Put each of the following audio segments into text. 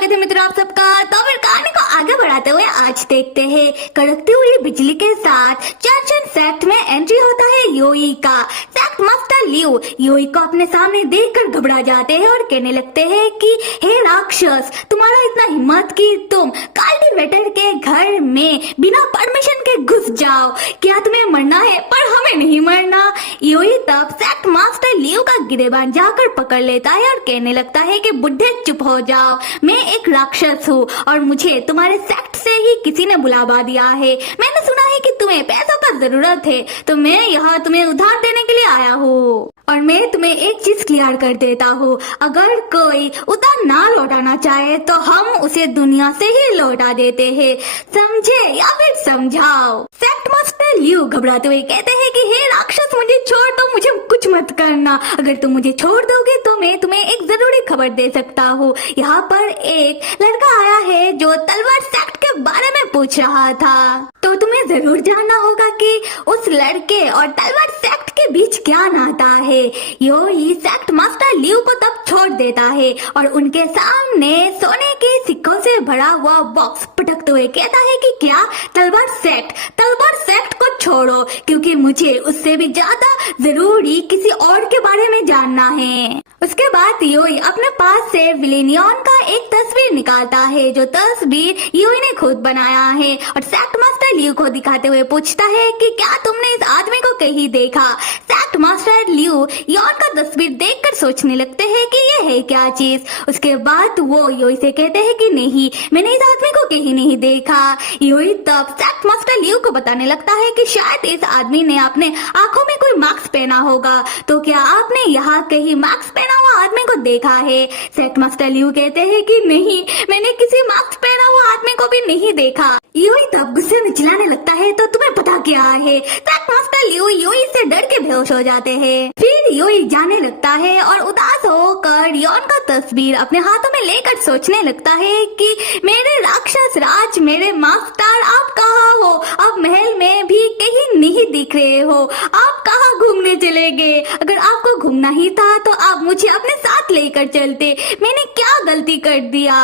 स्वागत है मित्रों आप सबका। तो फिर कहानी को आगे बढ़ाते हुए आज देखते हैं कड़कती हुई बिजली के साथ चर्चन फैक्ट में एंट्री होता है योई का। फैक्ट मास्टर लियो योई को अपने सामने देखकर घबरा जाते हैं और कहने लगते हैं कि हे राक्षस, तुम्हारा इतना हिम्मत कि तुम कल्टीवेटर के घर में बिना परमिशन के घुस जाओ। क्या तुम्हें मरना है? पर हमें नहीं मरना। योई तब फैक्ट मास्टर लियो का गिरेबान जाकर पकड़ लेता है और कहने लगता है कि बुढ़े चुप हो जाओ, मैं एक राक्षस हूँ और मुझे तुम्हारे सेक्ट से ही किसी ने बुलावा दिया है। मैंने सुना है कि तुम्हें पैसों का जरूरत है, तो मैं यहाँ तुम्हें उधार देने के लिए आया हूँ और मैं तुम्हें एक चीज क्लियर कर देता हूँ, अगर कोई उधार ना लौटाना चाहे तो हम उसे दुनिया से ही लौटा देते हैं, समझे या फिर समझाओ। फैक्ट मास्टर लियो घबराते हुए कहते हैं कि हे राक्षस, मुझे छोड़ दो, मुझे कुछ मत करना। अगर तुम मुझे छोड़ दोगे तो मैं तुम्हें एक जरूरी खबर दे सकता हूँ। यहाँ पर एक लड़का आया है जो तलवार सेक्ट के बारे में पूछ रहा था, तो तुम्हें जरूर जानना होगा कि उस लड़के और तलवार सेक्ट के बीच क्या नाता है। योई सेक्ट मास्टर लियो को तब छोड़ देता है और उनके सामने सोने के सिक्कों से भरा हुआ बॉक्स पटकते हुए कहता है कि क्या तलवार सेक्ट को छोड़ो, क्योंकि मुझे उससे भी ज्यादा जरूरी किसी और के बारे में जानना है। उसके बाद योई अपने पास से विलेनियन का एक तस्वीर निकालता है, जो तस्वीर योई ने खुद बनाया है, और सेक्ट मास्टर लियो को दिखाते हुए पूछता है कि क्या तुमने इस आदमी को कहीं देखा। सेक्ट मास्टर लियो योन का तस्वीर देखकर सोचने लगते हैं कि ये है क्या चीज। उसके बाद वो योई से कहते हैं कि नहीं, मैंने इस आदमी को कहीं नहीं देखा। योई तब सेक्ट मास्टर लियो को बताने लगता है कि शायद इस आदमी ने अपने आंखों में कोई मास्क पहना होगा, तो क्या आपने यहाँ कहीं मास्क पहना हुआ आदमी को देखा है। सेक्ट मास्टर लियो कहते हैं कि नहीं, मैंने किसी मास्क पहना हुआ आदमी को भी नहीं देखा। योई तब गुस्से में चिल्लाने लगता है, तो तुम्हें पता क्या है। सेक्ट मास्टर लियो योई से डर के बेहोश हो जाते हैं। फिर योई जाने लगता है और उदास होकर योन का तस्वीर अपने हाथों में लेकर सोचने लगता है कि मेरे राक्षस राज, मेरे मास्टर, आप कहाँ हो? आप महल में भी कहीं नहीं दिख रहे हो, आप कहाँ घूमने चले गए? अगर आपको घूमना ही था तो आप मुझे अपने साथ लेकर चलते, मैंने क्या गलती कर दिया।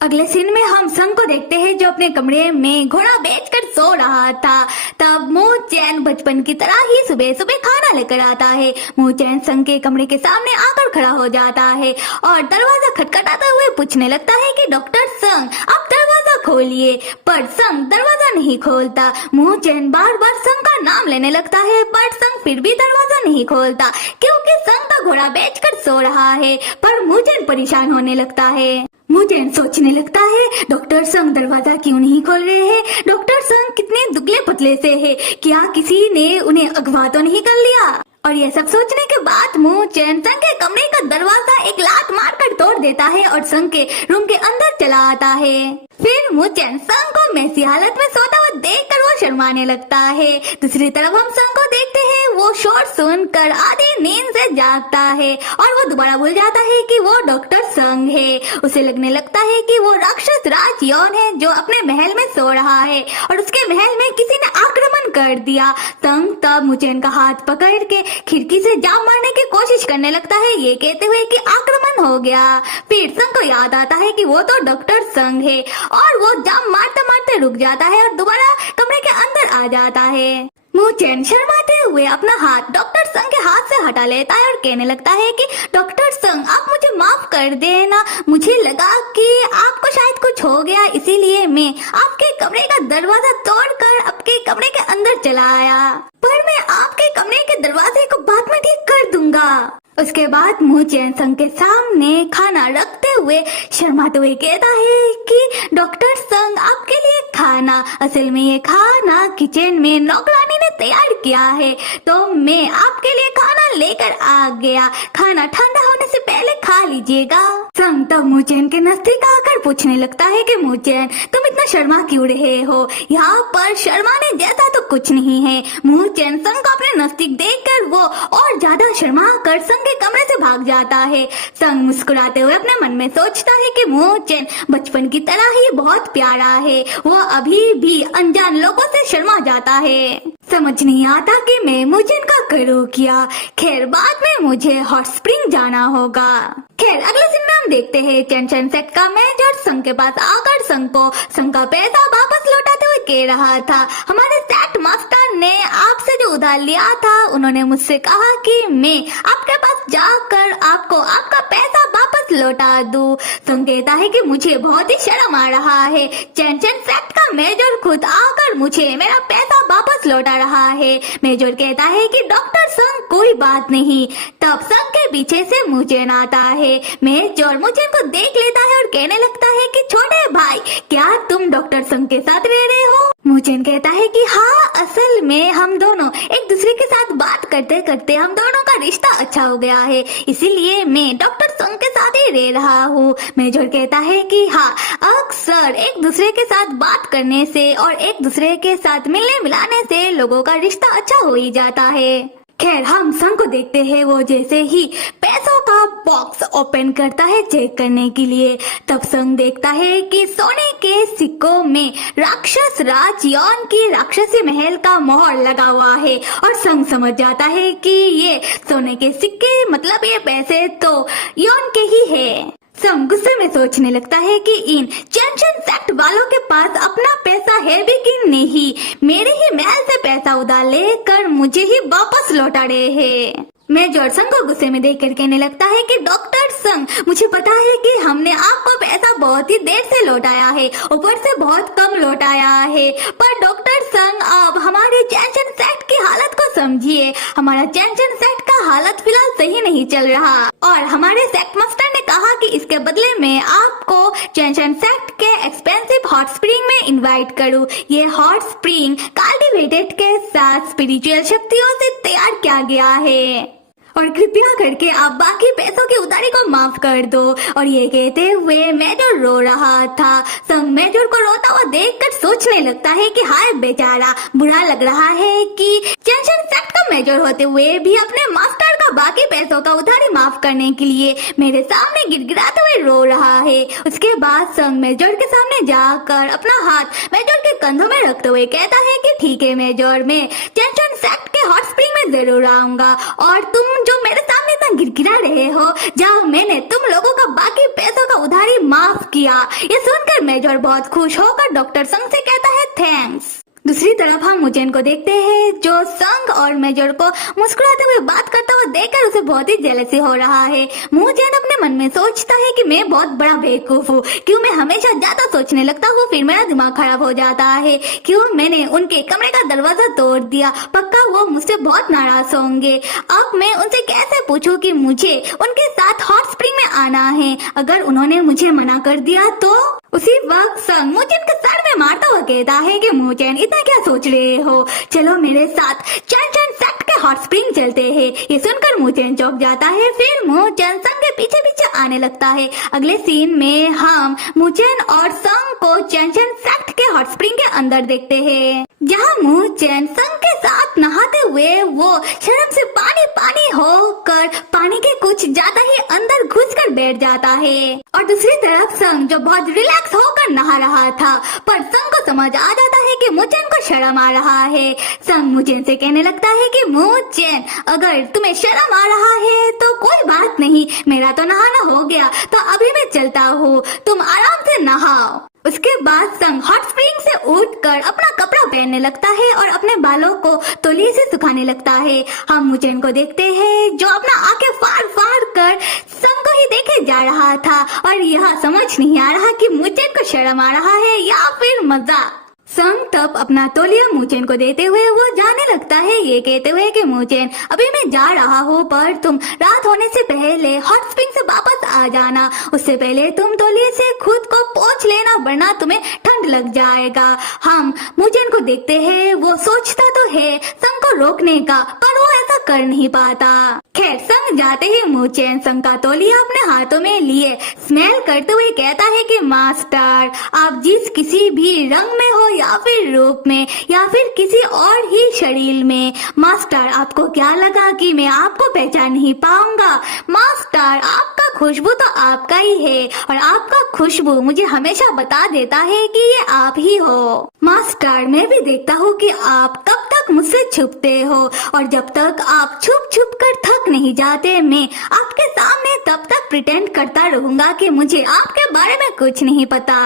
अगले सीन में हम संग को देखते हैं जो अपने कमरे में घोड़ा बेचकर सो रहा था। तब मो चैन बचपन की तरह ही सुबह सुबह खाना लेकर आता है। मो चैन संग के कमरे के सामने आकर खड़ा हो जाता है और दरवाजा खटखटाते हुए पूछने लगता है कि डॉक्टर संग, आप दरवाजा खोलिए। पर संग दरवाजा नहीं खोलता। मो चैन बार बार संग का नाम लेने लगता है, पर संग फिर भी दरवाजा नहीं खोलता, क्योंकि संग का घोड़ा बेचकर सो रहा है। पर मो चैन परेशान होने लगता है। मुझे सोचने लगता है, डॉक्टर संग दरवाजा क्यों नहीं खोल रहे हैं? डॉक्टर संग कितने दुबले पतले से है, क्या किसी ने उन्हें अगवा तो नहीं कर लिया? और ये सब सोचने के बाद मो चैन संग के कमरे का दरवाजा एक लात मारकर तोड़ देता है और संग के रूम के अंदर चला आता है। फिर मो चैन संग को मैसी हालत में सोता हुआ देखकर वो शर्माने लगता है। दूसरी तरफ हम संग को देखते हैं, वो शोर सुनकर आधी नींद से जागता है और वो दोबारा भूल जाता है कि वो डॉक्टर संग है। उसे लगने लगता है कि वो राक्षस राज योन है जो अपने महल में सो रहा है और उसके महल में किसी ने आक्रमण कर दिया। संग तब मो चैन का हाथ पकड़ के खिड़की से जाम मारने की कोशिश करने लगता है, ये कहते हुए कि आक्रमण हो गया। फिर संग को याद आता है कि वो तो डॉक्टर संग है और वो जाम मारते मारते रुक जाता है और दोबारा कमरे के अंदर आ जाता है। मो चैन शर्माते हुए अपना हाथ डॉक्टर संग के हाथ से हटा लेता है और कहने लगता है कि डॉक्टर संग, आप मुझे माफ कर देना, मुझे लगा कि आपको शायद कुछ हो गया, इसीलिए मैं आपके कमरे का दरवाजा तोड़कर आपके कमरे के अंदर चला आया, पर मैं आपके कमरे के दरवाजे को बाद में ठीक कर दूंगा। उसके बाद मो चैन संग के सामने खाना रखते हुए शर्माते हुए कहता है कि डॉक्टर संग, आपके लिए खाना, असल में ये खाना किचन में नौकरानी ने तैयार किया है, तो मैं आपके लिए खाना लेकर आ गया, खाना ठंडा होने से पहले खा लीजिएगा। संग तब मो चैन के नजदीक आकर पूछने लगता है कि मो चैन, तुम इतना शर्मा क्यों रहे हो? यहाँ पर शर्माने जैसा तो कुछ नहीं है। मो चैन संग को अपने नजदीक देखकर वो और ज्यादा शर्मा कर संग के कमरे से भाग जाता है। संग मुस्कुराते हुए अपने मन में सोचता है कि मो चैन बचपन की तरह ही बहुत प्यारा है, वो अभी भी अनजान लोगों से शर्मा जाता है। समझ नहीं आता कि मैं मो चैन का करूँ क्या। खैर बाद में मुझे हॉट स्प्रिंग जाना होगा। खैर खैर अगले सीन में हम देखते हैं चैनचैन सेट का मेजर संग के पास आकर संग का पैसा वापस लौटाते हुए कह रहा था, हमारे सेट मास्टर ने आपसे जो उधार लिया था उन्होंने मुझसे कहा कि मैं आपके पास जाकर आपको आपका पैसा वापस लौटा दूं। संग कहता है कि मुझे बहुत ही शर्म आ रहा है, चैनचैन सेट का मेजर खुद आकर मुझे मेरा पैसा वापस लौटा रहा है। मेजर कहता है कि डॉक्टर संग कोई बात नहीं। तब संग के पीछे से मुचेन आता है। मेजर मुचेन को देख लेता है और कहने लगता है कि छोटे भाई क्या तुम डॉक्टर संग के साथ रह रहे हो? मुचेन कहता है कि हाँ, असल में हम दोनों एक दूसरे के साथ बात करते करते हम दोनों का रिश्ता अच्छा हो गया है, इसीलिए मैं डॉक्टर संग के साथ ही रह रहा हूँ। मेजर कहता है कि हाँ, अक्सर एक दूसरे के साथ बात करने से और एक दूसरे के साथ मिलने मिलाने से लोगों का रिश्ता अच्छा हो ही जाता है। खैर हम संग को देखते हैं, वो जैसे ही पैसों का बॉक्स ओपन करता है चेक करने के लिए, तब संग देखता है कि सोने के सिक्कों में राक्षस राज यॉन की राक्षसी महल का मोहर लगा हुआ है और संग समझ जाता है कि ये सोने के सिक्के मतलब ये पैसे तो यॉन के ही है। संग गुस्से में सोचने लगता है कि इन चैनचैन सेट वालों के पास अपना पैसा है भी कि नहीं, मेरे ही महल से पैसा उधार लेकर मुझे ही वापस लौटा रहे हैं। मेजर संग को गुस्से में देख कर कहने लगता है कि डॉक्टर संग, मुझे पता है कि हमने आपको पैसा बहुत ही देर से लौटाया है, ऊपर से बहुत कम लौटाया है, पर डॉक्टर संग अब हमारे चैनचैन सेट की हालत को समझिए। हमारा चैनचैन सेट का हालत फिलहाल सही नहीं चल रहा और हमारे सेट मास्टर ने कहा कि इसके बदले में आपको चैनचैन सेट के एक्सपेंसिव हॉट स्प्रिंग में इनवाइट करूं। ये हॉट स्प्रिंग कल्टिवेटेड के साथ स्पिरिचुअल शक्तियों से तैयार किया गया है और कृपया करके आप बाकी पैसों की उधारी को माफ कर दो। और ये कहते हुए मेजर रो रहा था। संग मेजर को रोता हुआ देखकर सोचने लगता है कि हाय बेचारा, बुरा लग रहा है कि चैनचैन सेट का मेजर होते हुए भी अपने मास्टर का बाकी पैसों का उधारी माफ करने के लिए मेरे सामने गिड़गिड़ाते हुए रो रहा है। उसके बाद संग मेजर के सामने जाकर अपना हाथ मेजर के कंधों में रखते हुए कहता है कि ठीक है मेजर, मैं चैनचैन सेट के हॉट स्प्रिंग में जरूर आऊंगा और तुम जो मेरे सामने इतना गिड़गिड़ा रहे हो, जाओ, मैंने तुम लोगों का बाकी पैसों का उधारी माफ किया। ये सुनकर मेजर बहुत खुश होकर डॉक्टर संग से कहता है थैंक्स। दूसरी तरफ हम मुचेन को देखते हैं जो संग और मेजर को मुस्कुराते हुए बात करता हुआ देखकर उसे बहुत ही जेलसी हो रहा है। मुचेन अपने मन में सोचता है कि मैं बहुत बड़ा बेवकूफ हूँ, क्यों मैं हमेशा ज्यादा सोचने लगता हूँ, फिर मेरा दिमाग खराब हो जाता है, क्यों मैंने उनके कमरे का दरवाजा तोड़ दिया, पक्का वो मुझसे बहुत नाराज होंगे। अब मैं उनसे कैसे पूछूं कि मुझे उनके साथ हॉट स्प्रिंग में आना है, अगर उन्होंने मुझे मना कर दिया तो? उसी वक्त संग मुचेन के सर में मारता हुआ कहता है कि मुचेन इतना क्या सोच रहे हो, चलो मेरे साथ चैनचैन सेट के हॉट स्प्रिंग चलते हैं। ये सुनकर मुचेन चौंक जाता है, फिर मुचेन संग के पीछे पीछे आने लगता है। अगले सीन में हम मुचेन और संग को चैनचैन सेट के हॉट स्प्रिंग के अंदर देखते हैं, जहाँ मुचेन संग के साथ नहाते हुए वो शर्म से पानी पानी होकर पानी के कुछ ज्यादा ही अंदर घुसकर बैठ जाता है और दूसरी तरफ संग जो बहुत रिलैक्स होकर नहा रहा था, पर संग को समझ आ जाता है कि मुचेन को शर्म आ रहा है। संग मुचेन से कहने लगता है कि मुचेन, अगर तुम्हें शर्म आ रहा है तो कोई बात नहीं, मेरा तो नहाना हो गया, तो अभी मैं चलता हूँ, तुम आराम से नहाओ। उसके बाद संग हॉट स्प्रिंग से उठकर अपना कपड़ा पहनने लगता है और अपने बालों को तौलिए से सुखाने लगता है। हम मुचेन को देखते हैं जो अपना आंखें फाड़ फाड़ कर संग को ही देखे जा रहा था और यह समझ नहीं आ रहा कि मुचेन को शर्म आ रहा है या फिर मजाक। संग तब अपना तौलिया मुचेन को देते हुए वो जाने लगता है, ये कहते हुए कि मुचेन, अभी मैं जा रहा हूँ, पर तुम रात होने से पहले हॉट स्प्रिंग से वापस आ जाना। उससे पहले तुम तौलिए से खुद को पोंछ लेना, वरना तुम्हें ठंड लग जाएगा। हम मुचेन को देखते हैं, वो सोचता तो है संग को रोकने का, पर वो ऐसा कर नहीं पाता। खैर संग जाते ही मुचेन संग का तौलिया अपने हाथों में लिए स्मेल करते हुए कहता है कि मास्टर, आप जिस किसी भी रंग में हो या फिर रूप में या फिर किसी और ही शरीर में, मास्टर आपको क्या लगा कि मैं आपको पहचान नहीं पाऊंगा? मास्टर, आपका खुशबू खुशबू तो आपका ही है और आपका खुशबू मुझे हमेशा बता देता है कि ये आप ही हो। मास्टर, मैं भी देखता हूँ कि आप कब तक मुझसे छुपते हो और जब तक आप छुप छुप कर थक नहीं जाते, मैं आपके सामने तब तक प्रिटेंड करता रहूंगा कि मुझे आपके बारे में कुछ नहीं पता।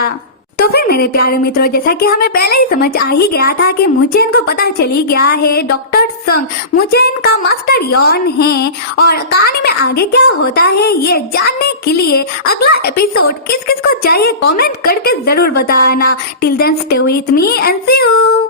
तो फिर मेरे प्यारे मित्रों, जैसा कि हमें पहले ही समझ आ ही गया था कि मुझे इनको पता चली गया है डॉक्टर संग मुझे इनका मास्टर यॉन है, और कहानी में आगे क्या होता है ये जानने के लिए अगला एपिसोड किस किस को चाहिए कमेंट करके जरूर बताना। Till then stay with me and see you.